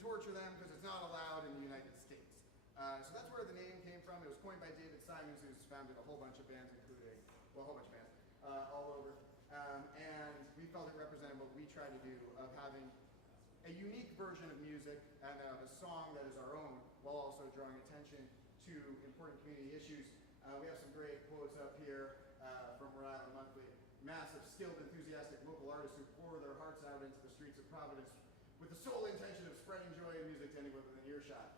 torture them because it's not allowed in the United States. So that's where the name came from. It was coined by David Simons, who's founded a whole bunch of bands, including, well, a whole bunch of bands, all over. And we felt it represented what we try to do of having a unique version of music and a song that is our own, while also drawing attention to important community issues. We have some great quotes up here from Rhode Island Monthly. Massive, skilled, enthusiastic local artists who pour their hearts out into the streets of Providence with the sole intention of spreading joy and music to anyone within earshot.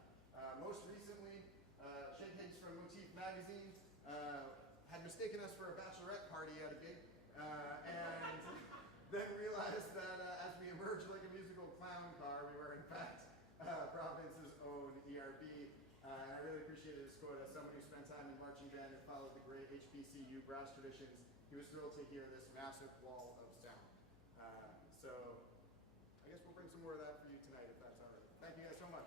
Most recently, Shake Higgs from Motif Magazine had mistaken us for a bachelorette party at a gig, and then realized that as we emerged like a musical clown car, we were in fact Providence's own ERB. And I really appreciated his quote. As someone who spent time in marching band and followed the great HBCU brass traditions, he was thrilled to hear this massive wall of sound. So I guess we'll bring some more of that for you tonight, if that's all right. Thank you guys so much.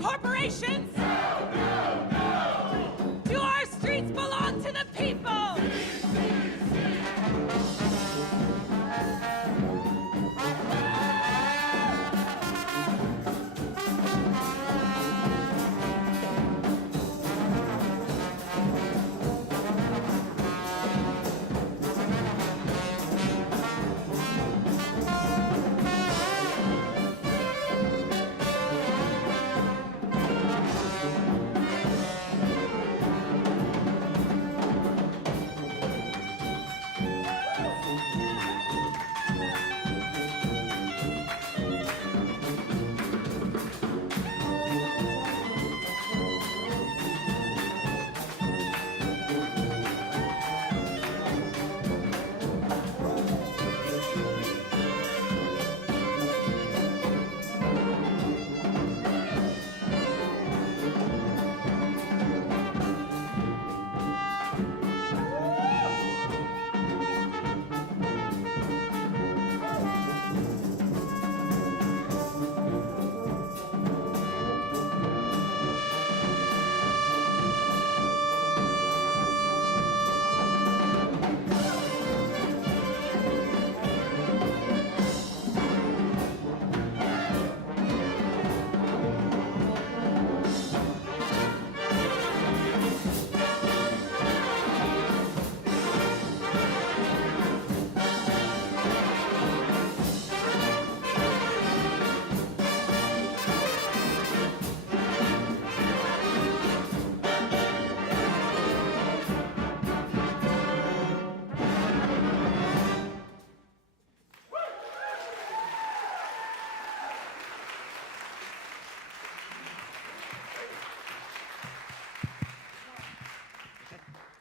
corporations? No, no, no! Do our streets belong to the people?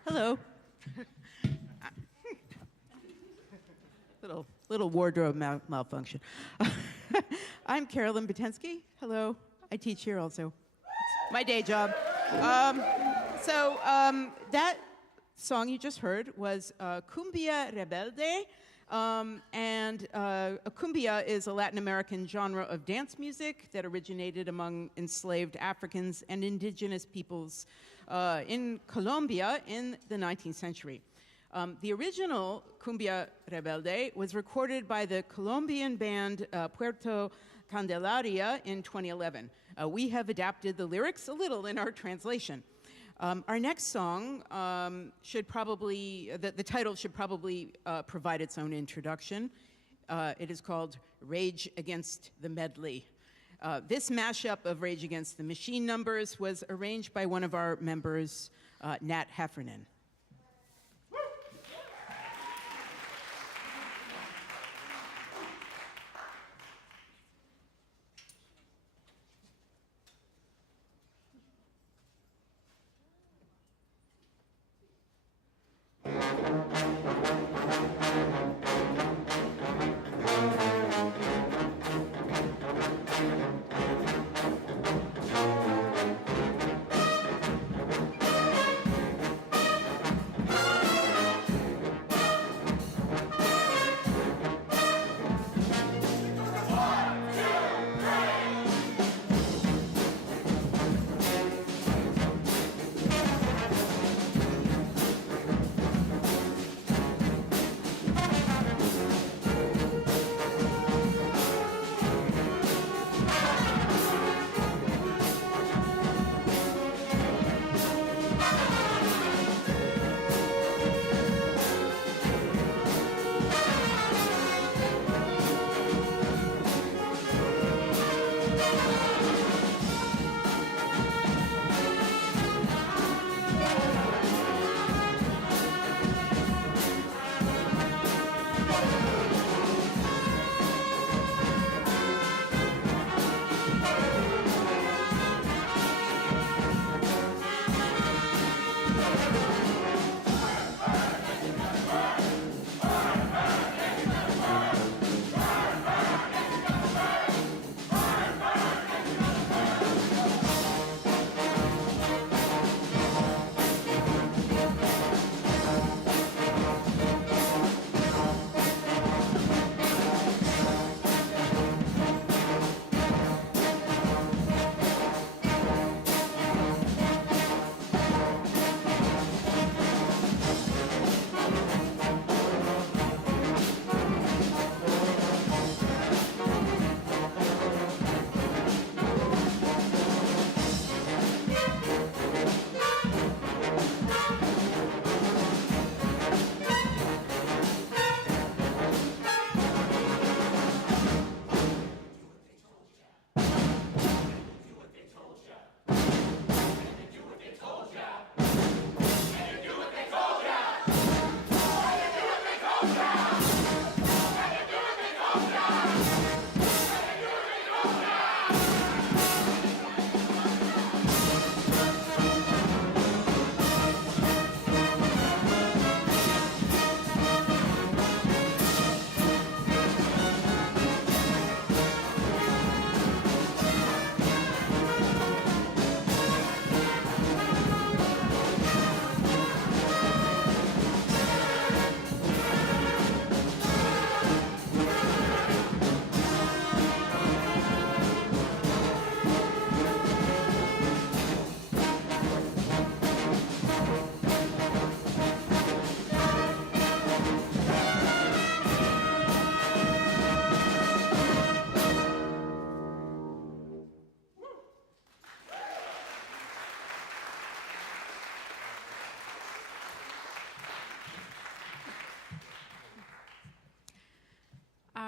Hello. little wardrobe malfunction. I'm Carolyn Butensky. Hello. I teach here also. It's my day job. That song you just heard was Cumbia Rebelde. Cumbia is a Latin American genre of dance music that originated among enslaved Africans and indigenous peoples in Colombia in the 19th century. The original Cumbia Rebelde was recorded by the Colombian band Puerto Candelaria in 2011. We have adapted the lyrics a little in our translation. Our next song the title should probably provide its own introduction. It is called Rage Against the Medley. This mashup of Rage Against the Machine numbers was arranged by one of our members, Nat Heffernan.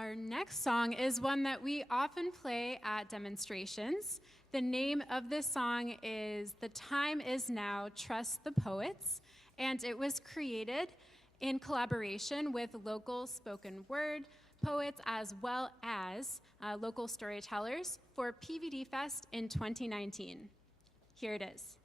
Our next song is one that we often play at demonstrations. The name of this song is The Time Is Now, Trust the Poets, and it was created in collaboration with local spoken word poets as well as local storytellers for PVD Fest in 2019. Here it is.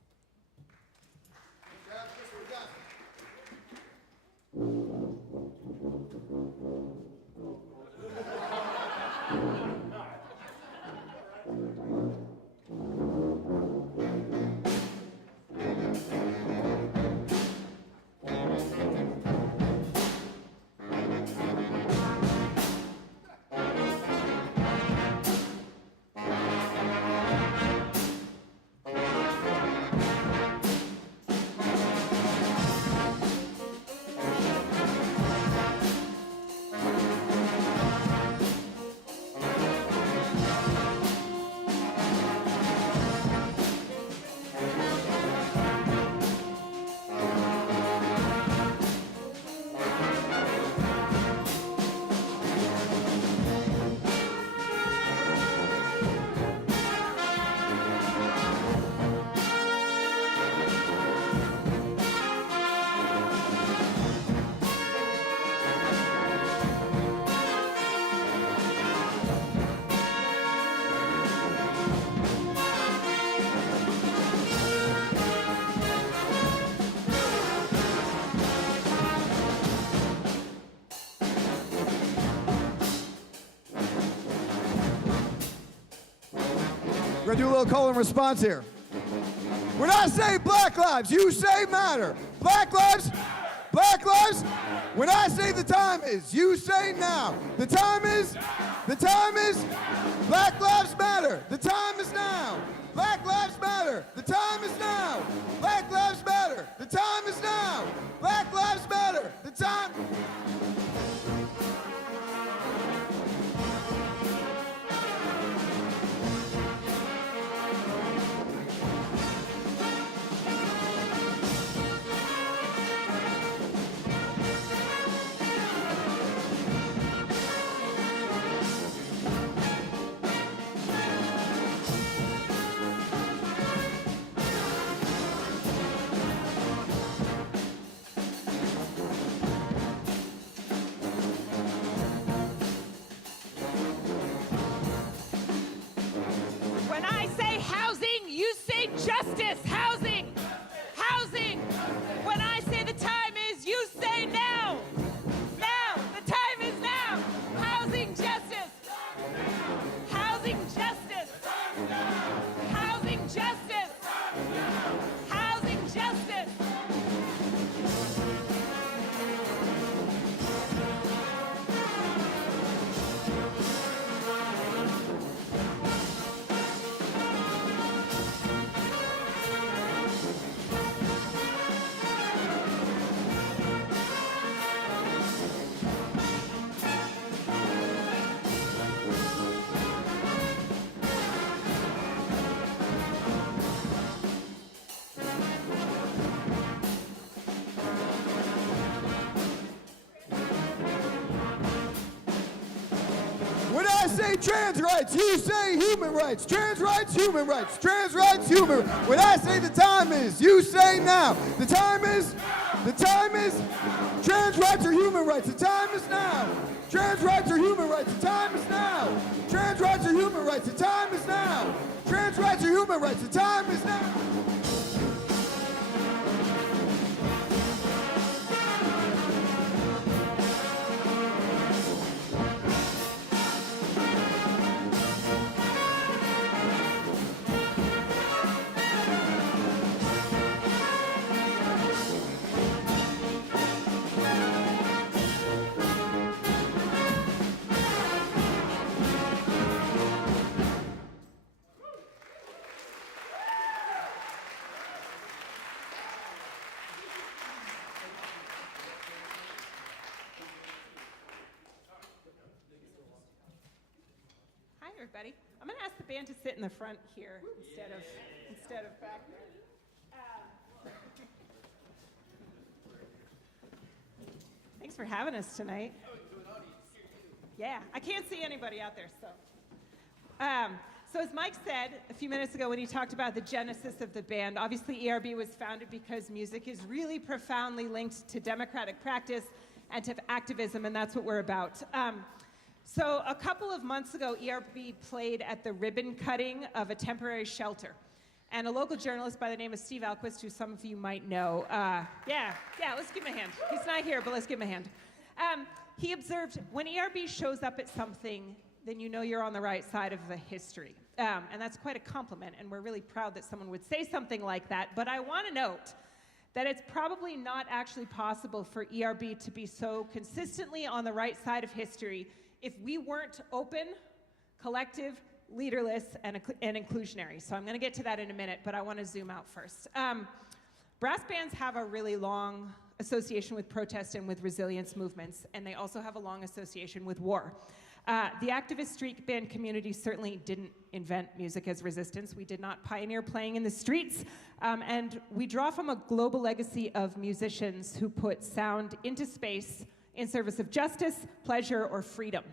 We're gonna do a little call and response here. When I say black lives, you say matter. Black lives, black lives. When I say the time is, you say now. The time is, black lives matter. The time is now. Black lives matter. The time is now. Black lives matter. The time is now. Black lives matter. The time. When I say housing, you say justice. Housing. Housing. When I say the time is, you say now. Now. The time is now. Housing justice. Housing justice. Housing justice. Housing justice. When I say trans rights, you say human rights. Trans rights, human rights. Trans rights, human rights. When I say the time is, you say now. The time is, trans rights are human rights. The time is now. Trans rights are human rights. The time is now. Trans rights are human rights. The time is now. Trans rights are human rights. The time is now. Hi, everybody. I'm going to ask the band to sit in the front here instead of back there. Thanks for having us tonight. Yeah, I can't see anybody out there, so. So as Mike said a few minutes ago when he talked about the genesis of the band, obviously ERB was founded because music is really profoundly linked to democratic practice and to activism, and that's what we're about. So a couple of months ago, ERB played at the ribbon cutting of a temporary shelter. And a local journalist by the name of Steve Alquist, who some of you might know, let's give him a hand. He's not here, but let's give him a hand. He observed, when ERB shows up at something, then you know you're on the right side of the history. And that's quite a compliment, and we're really proud that someone would say something like that. But I want to note that it's probably not actually possible for ERB to be so consistently on the right side of history if we weren't open, collective, leaderless, and inclusionary. So I'm going to get to that in a minute, but I want to zoom out first. Brass bands have a really long association with protest and with resilience movements, and they also have a long association with war. The activist street band community certainly didn't invent music as resistance. We did not pioneer playing in the streets, and we draw from a global legacy of musicians who put sound into space in service of justice, pleasure, or freedom,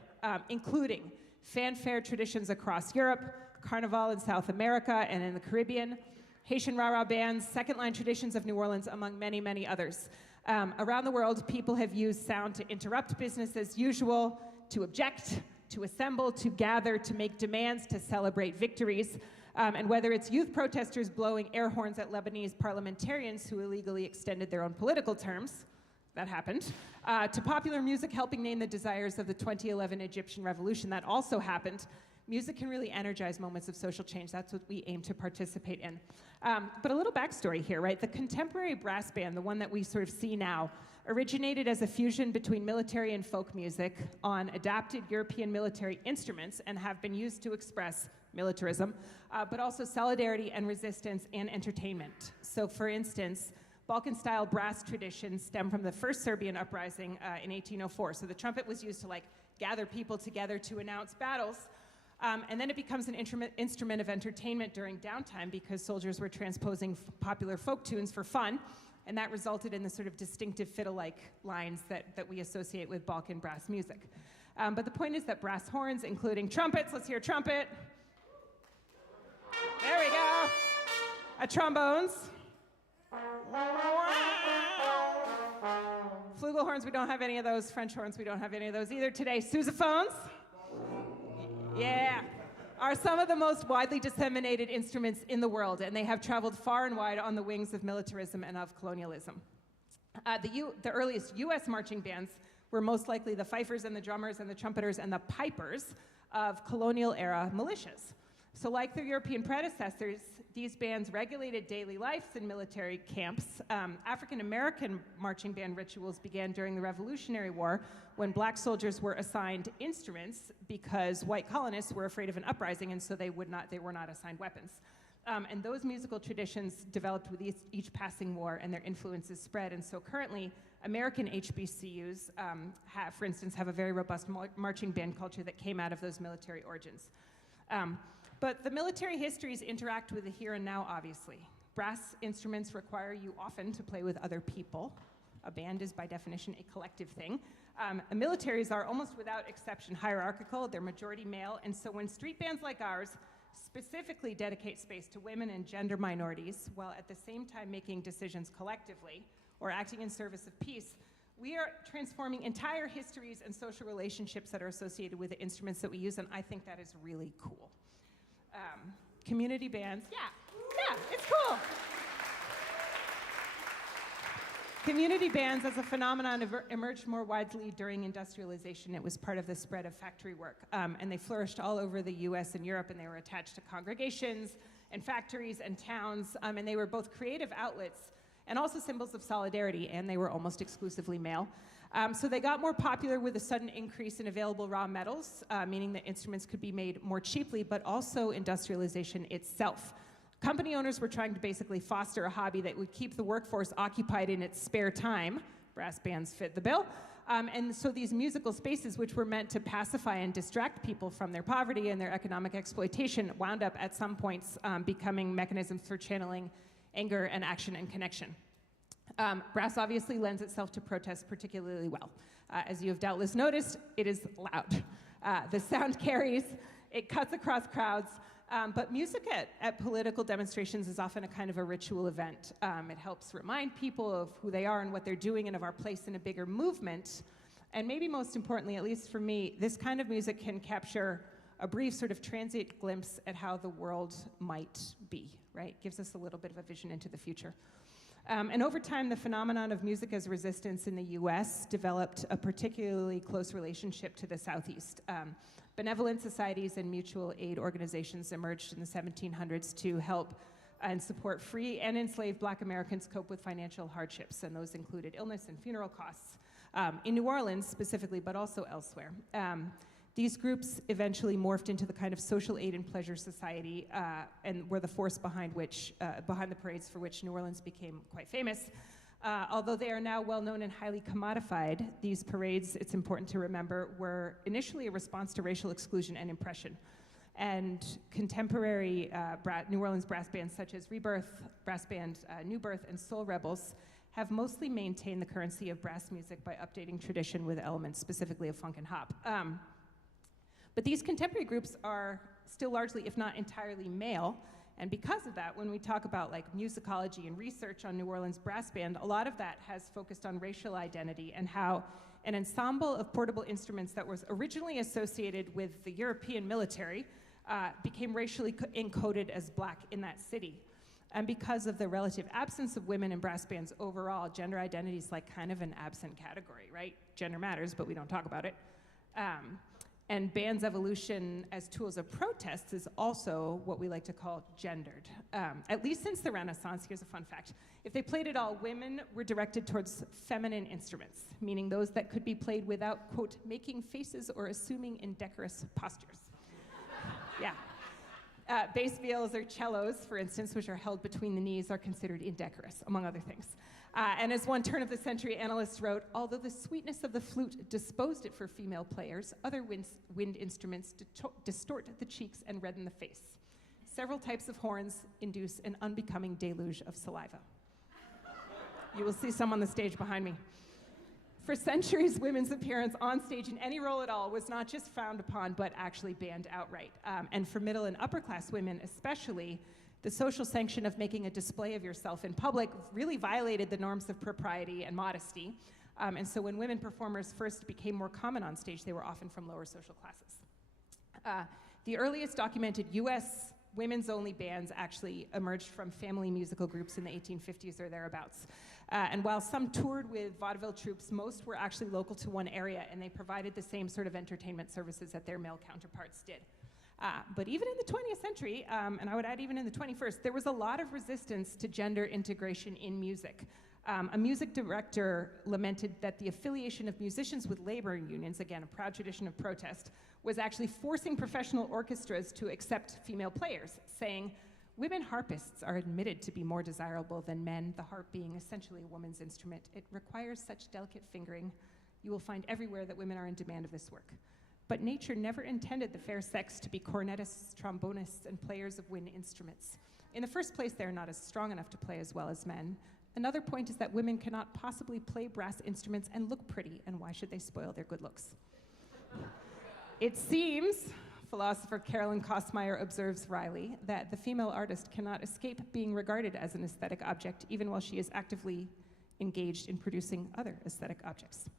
including fanfare traditions across Europe, Carnival in South America and in the Caribbean, Haitian rah-rah bands, second-line traditions of New Orleans, among many, many others. Around the world, people have used sound to interrupt business as usual, to object, to assemble, to gather, to make demands, to celebrate victories. And whether it's youth protesters blowing air horns at Lebanese parliamentarians who illegally extended their own political terms, that happened, to popular music helping name the desires of the 2011 Egyptian revolution, that also happened. Music can really energize moments of social change. That's what we aim to participate in. But a little backstory here, right? The contemporary brass band, the one that we sort of see now, originated as a fusion between military and folk music on adapted European military instruments and have been used to express militarism, but also solidarity and resistance and entertainment. So for instance, Balkan-style brass traditions stem from the first Serbian uprising in 1804. So the trumpet was used to gather people together to announce battles. And then it becomes an instrument of entertainment during downtime because soldiers were transposing popular folk tunes for fun. And that resulted in the sort of distinctive fiddle-like lines that we associate with Balkan brass music. But the point is that brass horns, including trumpets, let's hear trumpet. There we go. Trombones. Flugelhorns, we don't have any of those. French horns, we don't have any of those either today. Sousaphones, yeah, are some of the most widely disseminated instruments in the world, and they have traveled far and wide on the wings of militarism and of colonialism. The earliest US marching bands were most likely the fifers and the drummers and the trumpeters and the pipers of colonial-era militias. So like their European predecessors, these bands regulated daily lives in military camps. African-American marching band rituals began during the Revolutionary War when black soldiers were assigned instruments because white colonists were afraid of an uprising, and so they were not assigned weapons. And those musical traditions developed with each passing war, and their influences spread. And so currently, American HBCUs, for instance, have a very robust marching band culture that came out of those military origins. But the military histories interact with the here and now, obviously. Brass instruments require you often to play with other people. A band is, by definition, a collective thing. Militaries are almost without exception hierarchical. They're majority male. And so when street bands like ours specifically dedicate space to women and gender minorities, while at the same time making decisions collectively or acting in service of peace, we are transforming entire histories and social relationships that are associated with the instruments that we use, and I think that is really cool. Community bands, yeah, it's cool. Community bands as a phenomenon emerged more widely during industrialization. It was part of the spread of factory work, and they flourished all over the US and Europe, and they were attached to congregations and factories and towns, and they were both creative outlets and also symbols of solidarity, and they were almost exclusively male. So they got more popular with a sudden increase in available raw metals, meaning that instruments could be made more cheaply, but also industrialization itself. Company owners were trying to basically foster a hobby that would keep the workforce occupied in its spare time. Brass bands fit the bill. And so these musical spaces, which were meant to pacify and distract people from their poverty and their economic exploitation, wound up at some points becoming mechanisms for channeling anger and action and connection. Brass obviously lends itself to protest particularly well. As you have doubtless noticed, it is loud. The sound carries, it cuts across crowds, but music at political demonstrations is often a kind of a ritual event. It helps remind people of who they are and what they're doing and of our place in a bigger movement. And maybe most importantly, at least for me, this kind of music can capture a brief sort of transient glimpse at how the world might be, right? Gives us a little bit of a vision into the future. And over time, the phenomenon of music as resistance in the US developed a particularly close relationship to the Southeast. Benevolent societies and mutual aid organizations emerged in the 1700s to help and support free and enslaved Black Americans cope with financial hardships, and those included illness and funeral costs, in New Orleans specifically, but also elsewhere. These groups eventually morphed into the kind of social aid and pleasure society and were the force behind the parades for which New Orleans became quite famous. Although they are now well known and highly commodified, these parades, it's important to remember, were initially a response to racial exclusion and oppression. And contemporary New Orleans brass bands such as Rebirth, brass band New Birth, and Soul Rebels have mostly maintained the currency of brass music by updating tradition with elements specifically of funk and hop. But these contemporary groups are still largely, if not entirely, male. And because of that, when we talk about like musicology and research on New Orleans brass band, a lot of that has focused on racial identity and how an ensemble of portable instruments that was originally associated with the European military became racially encoded as Black in that city. And because of the relative absence of women in brass bands overall, gender identity is like kind of an absent category, right? Gender matters, but we don't talk about it. And band's evolution as tools of protest is also what we like to call gendered. At least since the Renaissance, here's a fun fact. If they played at all, women were directed towards feminine instruments, meaning those that could be played without, quote, making faces or assuming indecorous postures. Yeah. Bass viols or cellos, for instance, which are held between the knees, are considered indecorous, among other things. And as one turn-of-the-century analyst wrote, although the sweetness of the flute disposed it for female players, other wind instruments distort the cheeks and redden the face. Several types of horns induce an unbecoming deluge of saliva. You will see some on the stage behind me. For centuries, women's appearance on stage in any role at all was not just frowned upon, but actually banned outright. And for middle and upper class women especially, the social sanction of making a display of yourself in public really violated the norms of propriety and modesty. And so when women performers first became more common on stage, they were often from lower social classes. The earliest documented US women's-only bands actually emerged from family musical groups in the 1850s or thereabouts. And while some toured with vaudeville troupes, most were actually local to one area, and they provided the same sort of entertainment services that their male counterparts did. But even in the 20th century, and I would add even in the 21st, there was a lot of resistance to gender integration in music. A music director lamented that the affiliation of musicians with labor unions, again, a proud tradition of protest, was actually forcing professional orchestras to accept female players, saying, women harpists are admitted to be more desirable than men, the harp being essentially a woman's instrument. It requires such delicate fingering. You will find everywhere that women are in demand of this work. But nature never intended the fair sex to be cornetists, trombonists, and players of wind instruments. In the first place, they're not as strong enough to play as well as men. Another point is that women cannot possibly play brass instruments and look pretty, and why should they spoil their good looks? It seems, philosopher Carolyn Kostmeyer observes wryly, that the female artist cannot escape being regarded as an aesthetic object, even while she is actively engaged in producing other aesthetic objects.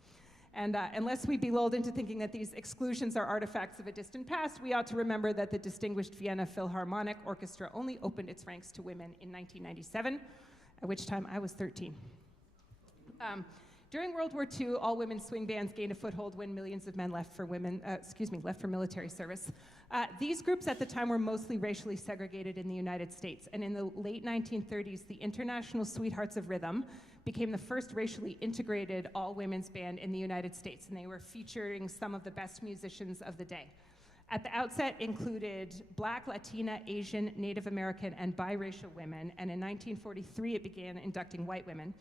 And unless we be lulled into thinking that these exclusions are artifacts of a distant past, we ought to remember that the distinguished Vienna Philharmonic Orchestra only opened its ranks to women in 1997, at which time I was 13. During World War II, all women swing bands gained a foothold when millions of men left for military service. These groups at the time were mostly racially segregated in the United States, and in the late 1930s, the International Sweethearts of Rhythm became the first racially integrated all-women's band in the United States, and they were featuring some of the best musicians of the day. At the outset included Black, Latina, Asian, Native American, and biracial women, and in 1943 it began inducting white women.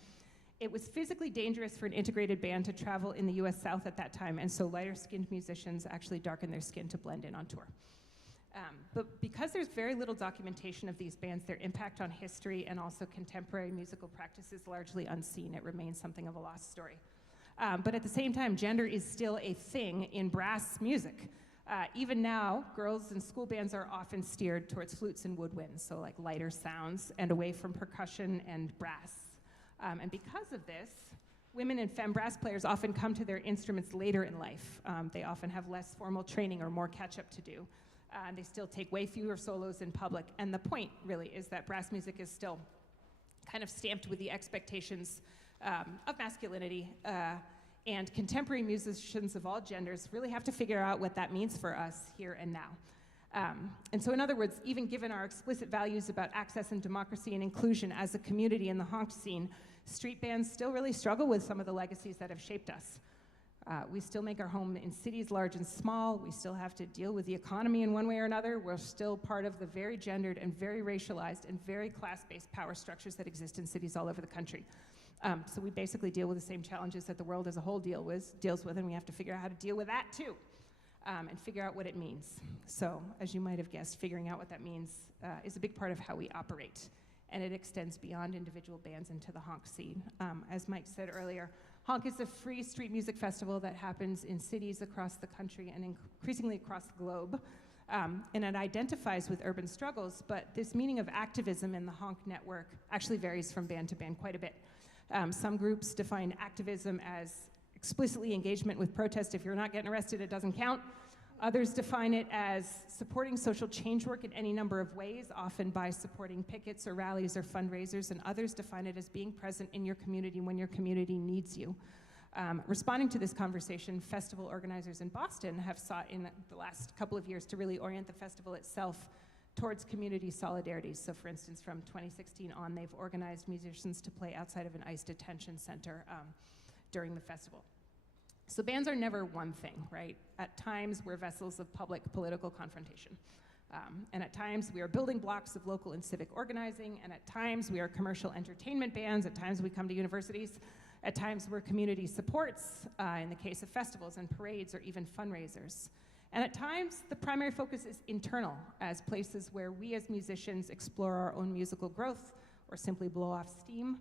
It was physically dangerous for an integrated band to travel in the US South at that time, and so lighter-skinned musicians actually darkened their skin to blend in on tour. But because there's very little documentation of these bands, their impact on history and also contemporary musical practice is largely unseen. It remains something of a lost story. But at the same time, gender is still a thing in brass music. Even now, girls in school bands are often steered towards flutes and woodwinds, so like lighter sounds, and away from percussion and brass. And because of this, women and femme brass players often come to their instruments later in life. They often have less formal training or more catch-up to do. They still take way fewer solos in public. And the point, really, is that brass music is still kind of stamped with the expectations of masculinity. And contemporary musicians of all genders really have to figure out what that means for us here and now. And so in other words, even given our explicit values about access and democracy and inclusion as a community in the honk scene, street bands still really struggle with some of the legacies that have shaped us. We still make our home in cities large and small. We still have to deal with the economy in one way or another. We're still part of the very gendered and very racialized and very class-based power structures that exist in cities all over the country. So we basically deal with the same challenges that the world as a whole deals with, and we have to figure out how to deal with that too, and figure out what it means. So, as you might have guessed, figuring out what that means is a big part of how we operate, and it extends beyond individual bands into the honk scene. As Mike said earlier, honk is a free street music festival that happens in cities across the country and increasingly across the globe, and it identifies with urban struggles, but this meaning of activism in the honk network actually varies from band to band quite a bit. Some groups define activism as explicitly engagement with protest. If you're not getting arrested, it doesn't count. Others define it as supporting social change work in any number of ways, often by supporting pickets or rallies or fundraisers, and others define it as being present in your community when your community needs you. Responding to this conversation, festival organizers in Boston have sought in the last couple of years to really orient the festival itself towards community solidarity. So for instance, from 2016 on, they've organized musicians to play outside of an ICE detention center during the festival. So bands are never one thing, right? At times, we're vessels of public political confrontation. And at times, we are building blocks of local and civic organizing, and at times, we are commercial entertainment bands, at times, we come to universities, at times, we're community supports, in the case of festivals and parades or even fundraisers. And at times, the primary focus is internal, as places where we as musicians explore our own musical growth or simply blow off steam.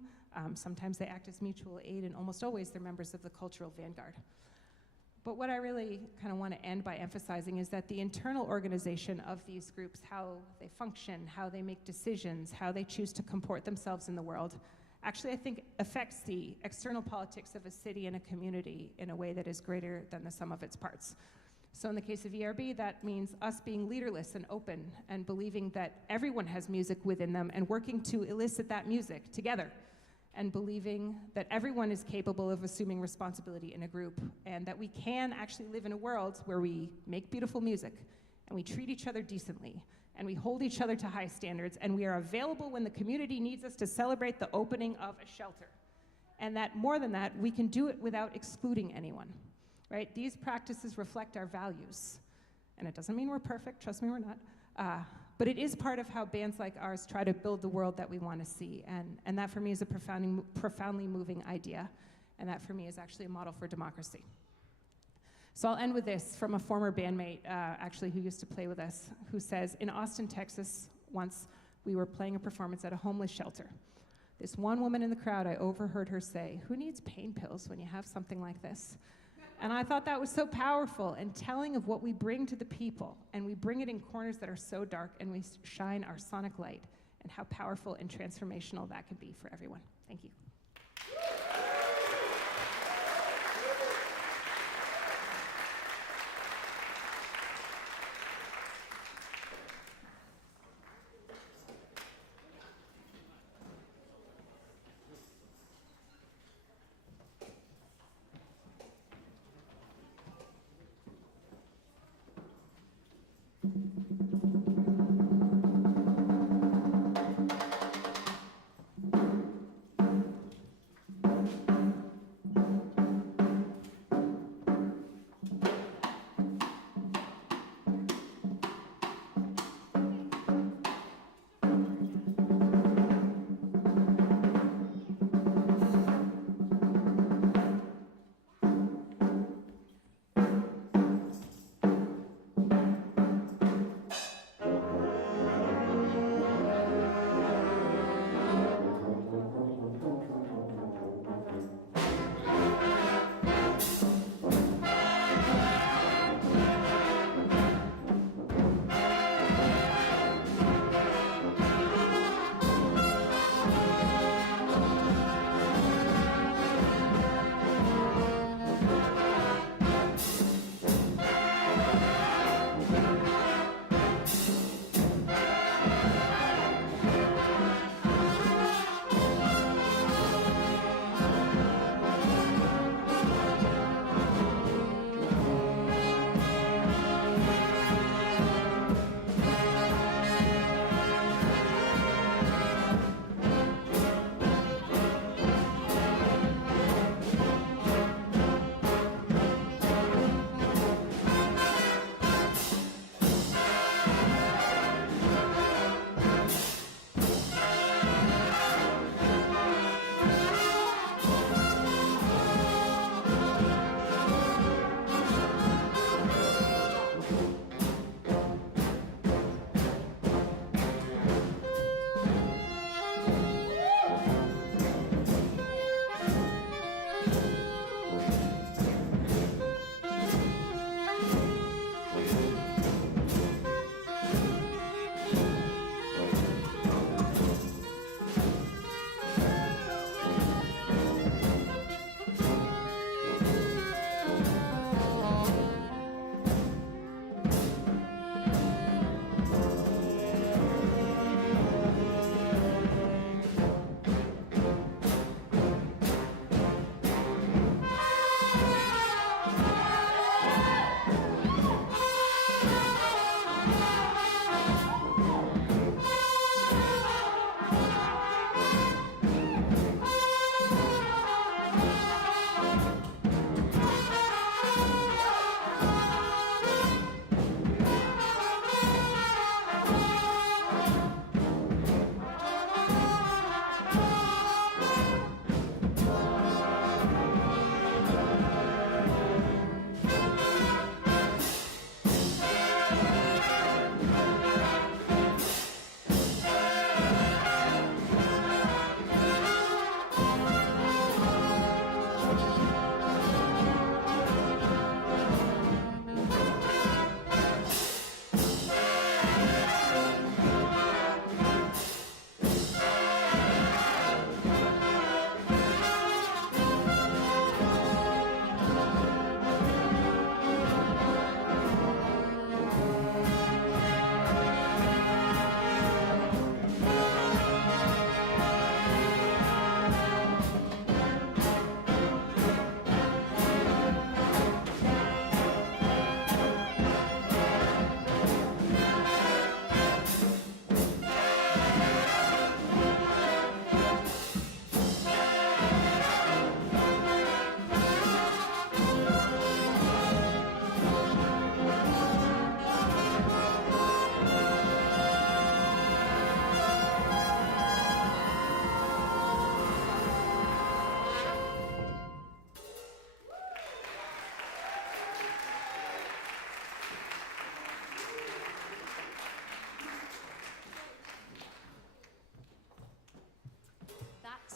Sometimes they act as mutual aid, and almost always they're members of the cultural vanguard. But what I really kind of want to end by emphasizing is that the internal organization of these groups, how they function, how they make decisions, how they choose to comport themselves in the world, actually I think affects the external politics of a city and a community in a way that is greater than the sum of its parts. So in the case of ERB, that means us being leaderless and open and believing that everyone has music within them and working to elicit that music together, and believing that everyone is capable of assuming responsibility in a group, and that we can actually live in a world where we make beautiful music and we treat each other decently and we hold each other to high standards, and we are available when the community needs us to celebrate the opening of a shelter. And that more than that, we can do it without excluding anyone. Right? These practices reflect our values. And it doesn't mean we're perfect, trust me, we're not. But it is part of how bands like ours try to build the world that we want to see. And that for me is a profoundly moving idea. And that for me is actually a model for democracy. So I'll end with this from a former bandmate, actually, who used to play with us, who says, in Austin, Texas, once we were playing a performance at a homeless shelter. This one woman in the crowd, I overheard her say, "Who needs pain pills when you have something like this?" And I thought that was so powerful and telling of what we bring to the people. And we bring it in corners that are so dark, and we shine our sonic light, and how powerful and transformational that can be for everyone. Thank you.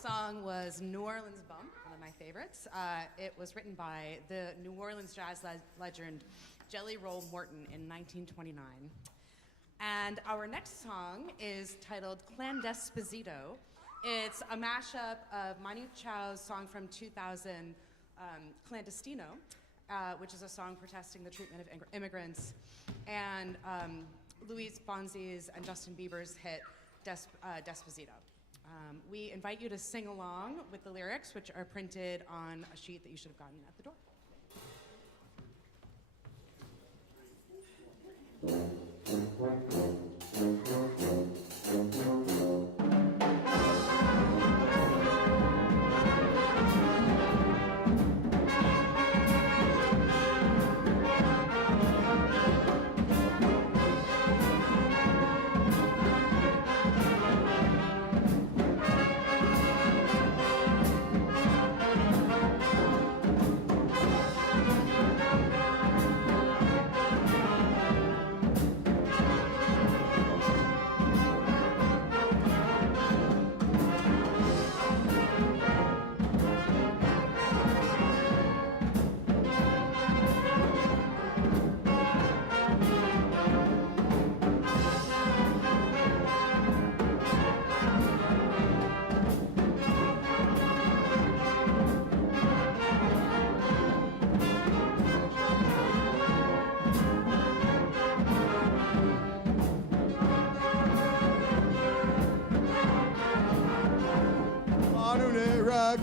song was New Orleans Bump, one of my favorites. It was written by the New Orleans jazz legend Jelly Roll Morton in 1929. And our next song is titled Clandesposito. It's a mashup of Manu Chao's song from 2000, Clandestino, which is a song protesting the treatment of immigrants, and Luis Fonsi's and Justin Bieber's hit Desposito. We invite you to sing along with the lyrics, which are printed on a sheet that you should have gotten at the door.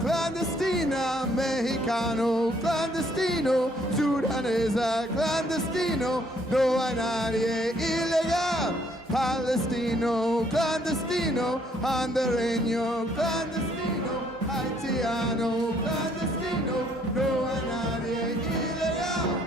Clandestina, mexicano, clandestino, sudanesa, clandestino, no hay nadie ilegal. Palestino, clandestino, hondureño, clandestino, haitiano, clandestino, no hay nadie ilegal.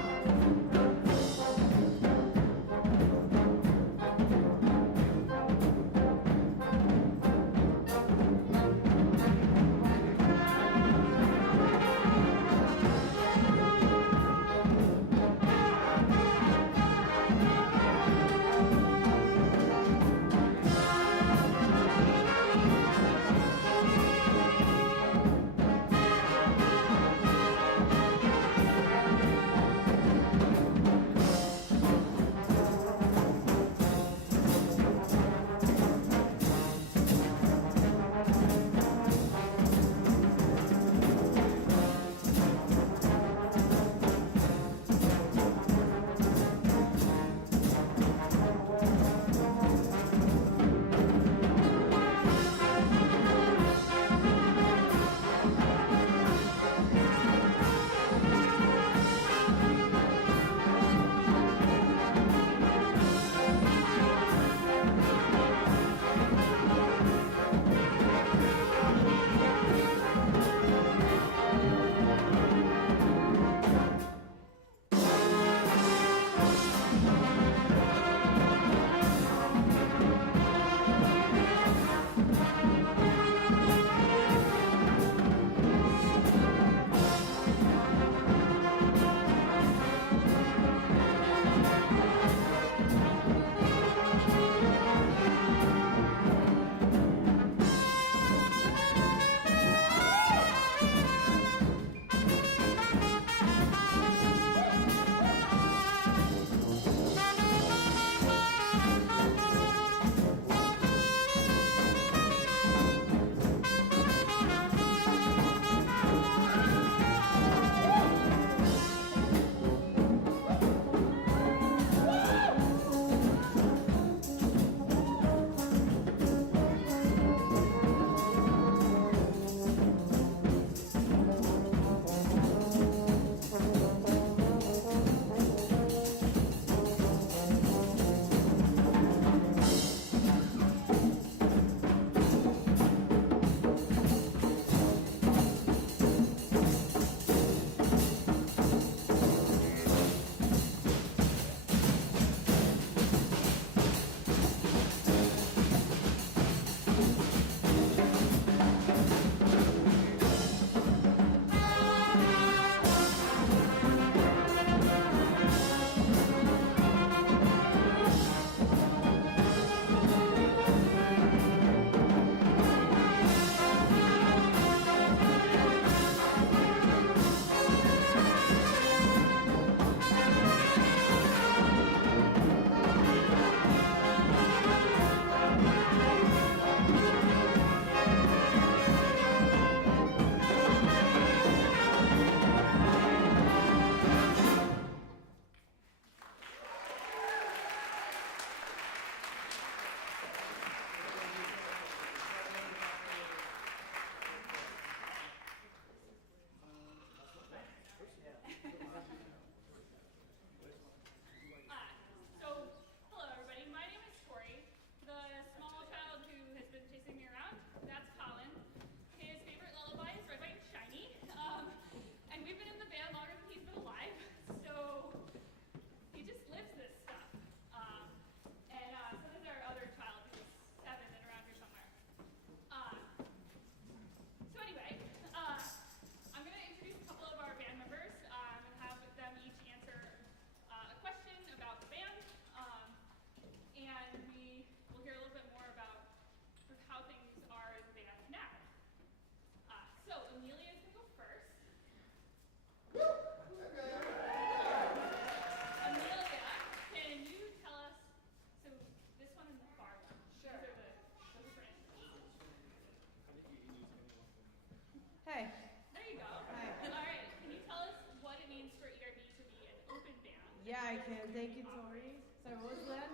I can. Thank you, Tori. Sorry, what was that?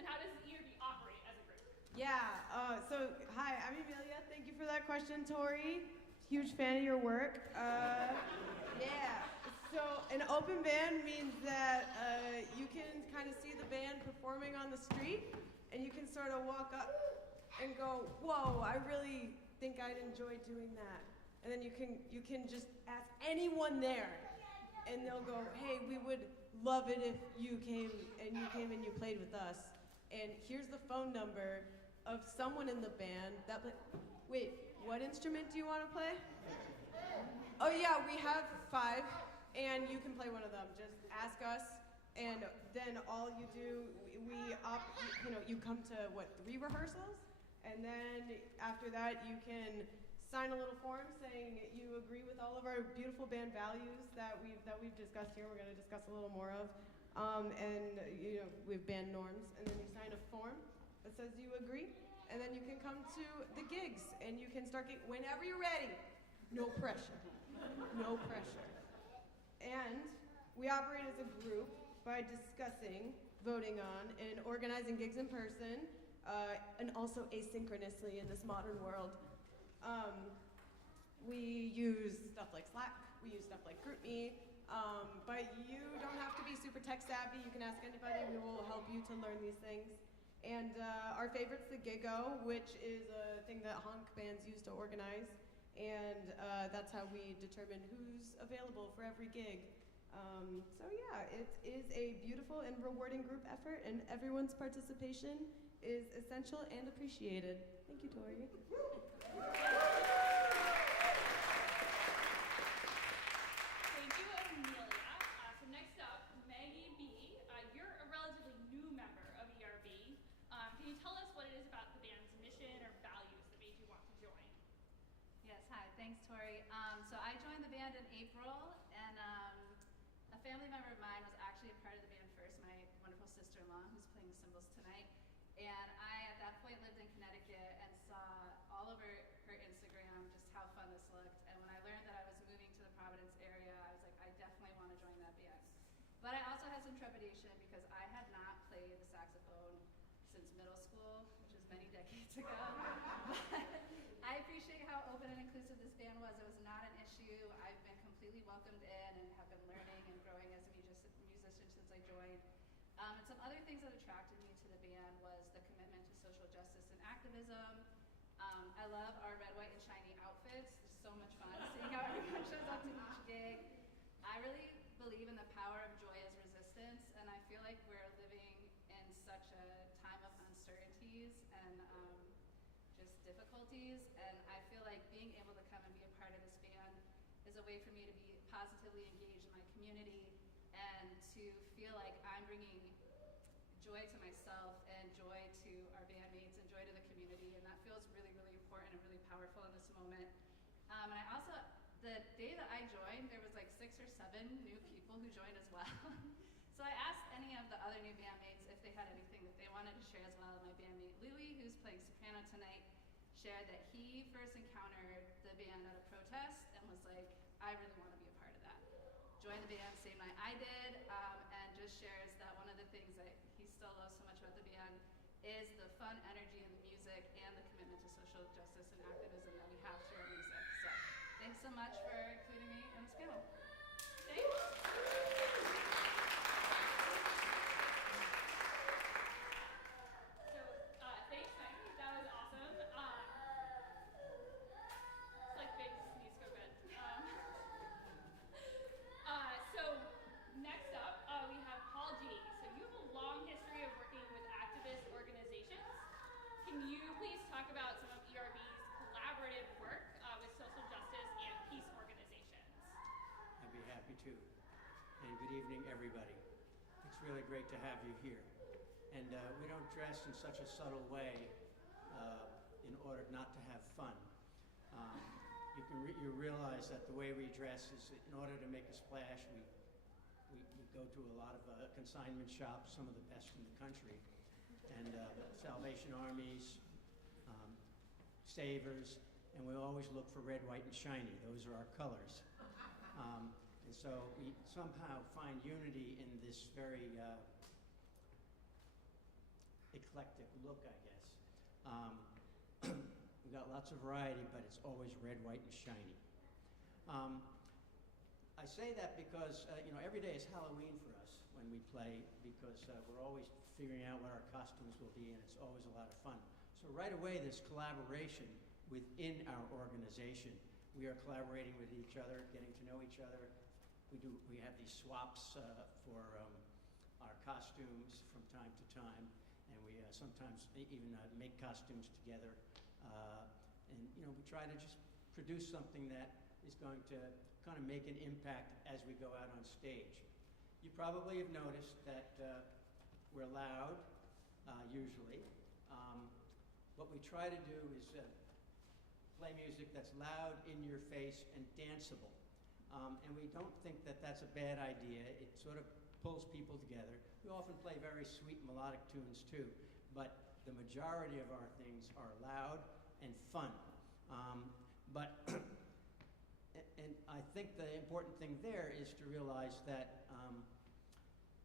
And how does ERB operate as a group? Yeah, hi, I'm Amelia. Thank you for that question, Tori. Huge fan of your work. Yeah, so an open band means that you can kind of see the band performing on the street, and you can sort of walk up and go, whoa, I really think I'd enjoy doing that. And then you can just ask anyone there, and they'll go, hey, we would love it if you came and you played with us. And here's the phone number of someone in the band that wait, what instrument do you want to play? Oh yeah, we have 5, and you can play one of them. Just ask us, and then all you do, you come to 3 rehearsals, and then after that you can sign a little form saying you agree with all of our beautiful band values that we've discussed here. We're going to discuss a little more of, and we have band norms, and then you sign a form that says you agree, and then you can come to the gigs, and you can start whenever you're ready. No pressure. No pressure. And we operate as a group by discussing, voting on, and organizing gigs in person, and also asynchronously in this modern world. We use stuff like Slack, we use stuff like GroupMe, but you don't have to be super tech savvy. You can ask anybody, we will help you to learn these things. And our favorite's the Gigo, which is a thing that honk bands use to organize, and that's how we determine who's available for every gig. So yeah, it is a beautiful and rewarding group effort, and everyone's participation is essential and appreciated. Thank you, Tori. Thank you, Amelia. So next up, Maggie B. You're a relatively new member of ERB. Can you tell us what it is about the band's mission or values that made you want to join? Yes, hi, thanks Tori. So I joined the band in April, and a family member of mine was actually a part of the band first, my wonderful sister-in-law who's playing cymbals tonight. And I, at that point, lived in Connecticut and saw all over her Instagram just how fun this looked. And when I learned that I was moving to the Providence area, I was like, I definitely want to join that band. But I also had some trepidation because I had not played the saxophone since middle school, which is many decades ago. But I appreciate how open and inclusive this band was. It was not an issue. I've been completely welcomed in and have been learning and growing as a musician since I joined. And some other things that attracted me to the band was the commitment to social justice and activism. I love our red, white, and shiny outfits. It's so much fun seeing how everyone shows up to each gig. I really believe in the power of joy as resistance, and I feel like we're living in such a time of uncertainties and just difficulties, and I feel like being able to come and be a part of this band is a way for me to be positively engaged in my community and to feel like I'm bringing joy to myself and joy to our bandmates and joy to the community, and that feels really, really important and really powerful in this moment. And I also, the day that I joined, there was like 6 or 7 new people who joined as well. So I asked any of the other new bandmates if they had anything that they wanted to share as well. My bandmate Louie, who's playing soprano tonight, shared that he first encountered the band at a protest and was like, I really want to be a part of that. Joined the band same night I did, and just shares that one of the things that he still loves so much about the band is the fun energy in the music and the commitment to social justice and activism that we have through our music. So thanks so much for including me on this panel. Thanks. Thanks, Maggie. That was awesome. It's like big sneeze go good. So next up, we have Paul G. So you have a long history of working with activist organizations. Can you please talk about some of ERB's collaborative work with social justice and peace organizations? I'd be happy to. And good evening, everybody. It's really great to have you here. And we don't dress in such a subtle way in order not to have fun. You realize that the way we dress is in order to make a splash. We go to a lot of consignment shops, some of the best in the country, and Salvation Armies, Savers, and we always look for red, white, and shiny. Those are our colors. And so we somehow find unity in this very eclectic look, I guess. We've got lots of variety, but it's always red, white, and shiny. I say that because, every day is Halloween for us when we play, because we're always figuring out what our costumes will be, and it's always a lot of fun. So right away, there's collaboration within our organization. We are collaborating with each other, getting to know each other. We have these swaps for our costumes from time to time, and we sometimes even make costumes together. And we try to just produce something that is going to kind of make an impact as we go out on stage. You probably have noticed that we're loud, usually. What we try to do is play music that's loud, in your face, and danceable. And we don't think that that's a bad idea. It sort of pulls people together. We often play very sweet melodic tunes too, but the majority of our things are loud and fun. And I think the important thing there is to realize that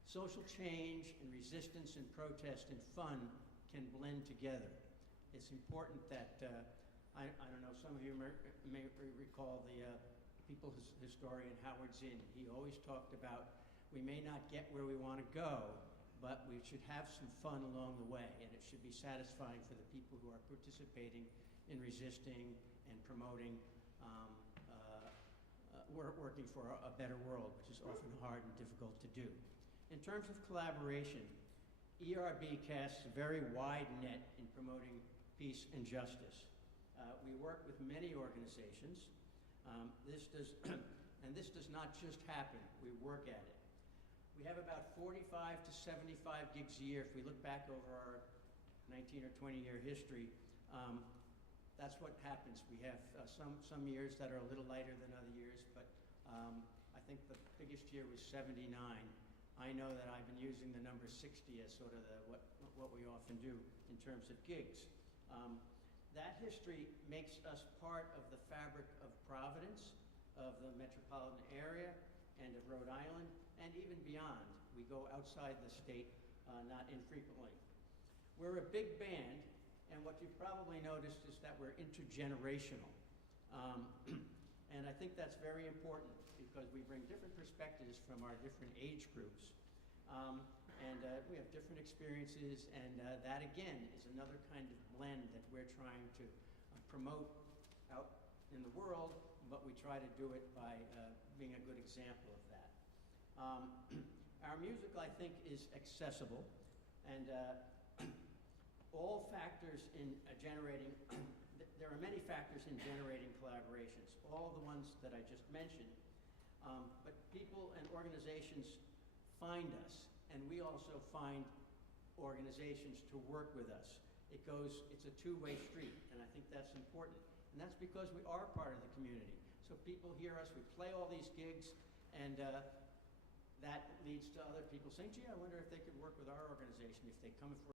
social change and resistance and protest and fun can blend together. It's important that, I don't know, some of you may recall the people's historian Howard Zinn. He always talked about, we may not get where we want to go, but we should have some fun along the way, and it should be satisfying for the people who are participating in resisting and promoting working for a better world, which is often hard and difficult to do. In terms of collaboration, ERB casts a very wide net in promoting peace and justice. We work with many organizations. This does not just happen. We work at it. We have about 45 to 75 gigs a year. If we look back over our 19 or 20-year history, that's what happens. We have some years that are a little lighter than other years, but I think the biggest year was 79. I know that I've been using the number 60 as sort of what we often do in terms of gigs. That history makes us part of the fabric of Providence, of the metropolitan area, and of Rhode Island, and even beyond. We go outside the state not infrequently. We're a big band, and what you've probably noticed is that we're intergenerational. And I think that's very important because we bring different perspectives from our different age groups. And we have different experiences, and that again is another kind of blend that we're trying to promote out in the world, but we try to do it by being a good example of that. Our music, I think, is accessible, and all factors in generating, there are many factors in generating collaborations, all the ones that I just mentioned, but people and organizations find us, and we also find organizations to work with us. It's a two-way street, and I think that's important. And that's because we are part of the community. So people hear us, we play all these gigs, and that leads to other people saying, gee, I wonder if they could work with our organization, if they come